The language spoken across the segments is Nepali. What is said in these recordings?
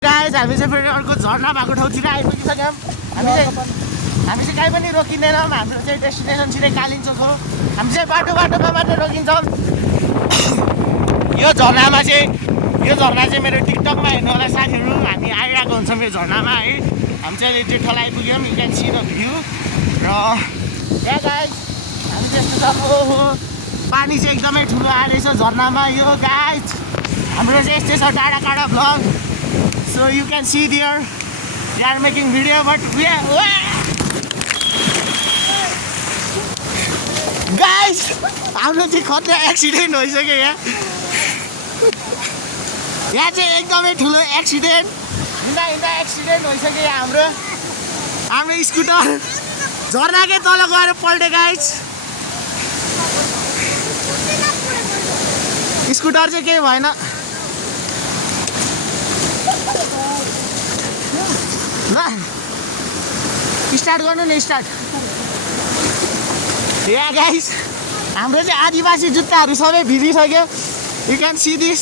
गाइस हामी चाहिँ फेरि अर्को झर्ना भएको ठाउँतिर आइपुगिसक्यौँ। हामी चाहिँ कहीँ पनि रोकिँदैनौँ। हाम्रो चाहिँ डेस्टिनेसन सिधै कालिम्पोङ हो। हामी चाहिँ बाटोमा मात्रै रोकिन्छौँ। यो झर्ना चाहिँ मेरो टिकटकमा हेर्नु होला साथीहरू। हामी आइरहेको हुन्छौँ यो झर्नामा है। हामी चाहिँ त्यो ठाउँ आइपुग्यौँ। You can see the view. र यहाँ गाइस हामी त्यस्तो छ हो पानी चाहिँ एकदमै ठुलो आएछ झर्नामा। यो गाइस हाम्रो चाहिँ यस्तै छ टाढा vlog. So you can see there, they are making video, but we are guys, हाम्रो चाहिँ खतरा एक्सिडेन्ट भइसक्यो यहाँ चाहिँ एकदमै ठुलो एक्सिडेन्ट हिँड्दा एक्सिडेन्ट भइसक्यो यहाँ हाम्रो स्कुटर झर्नाकै तल गएर पल्ट्यो गाइस। स्कुटर चाहिँ केही भएन। स्टार्ट गर्नु नि स्टार्ट। यहाँ गाइस हाम्रो चाहिँ आदिवासी जुत्ताहरू सबै भिजिसक्यो। You can see this.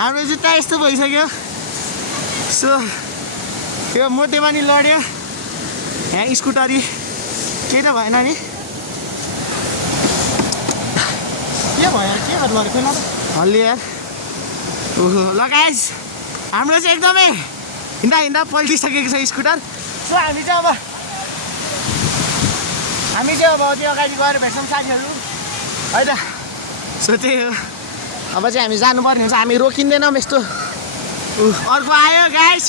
हाम्रो जुत्ता यस्तो भइसक्यो। सो यो मोटे पनि लड्यो। यहाँ स्कुटरी केही त भएन नि। के भयो के गर्नु खोइ न हल्ली यार। ओहो ल गाइस हाम्रो चाहिँ एकदमै हिँड्दा पल्टिसकेको छ स्कुटर। सो हामी चाहिँ अब त्यो अगाडि गएर भेट्छौँ साथीहरू है त। सो त्यही हो। अब चाहिँ हामी जानुपर्ने हुन्छ। हामी रोकिँदैनौँ यस्तो। अर्को आयो गाइस।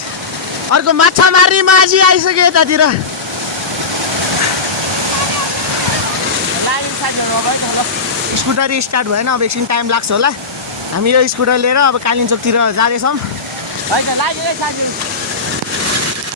अर्को माछा मार्ने माझी आइसक्यो यतातिर। स्कुटर स्टार्ट भएन। अब एकछिन टाइम लाग्छ होला। हामी यो स्कुटर लिएर अब कालिम्पोङतिर जाँदैछौँ है त। लाग्यो है साथीहरू।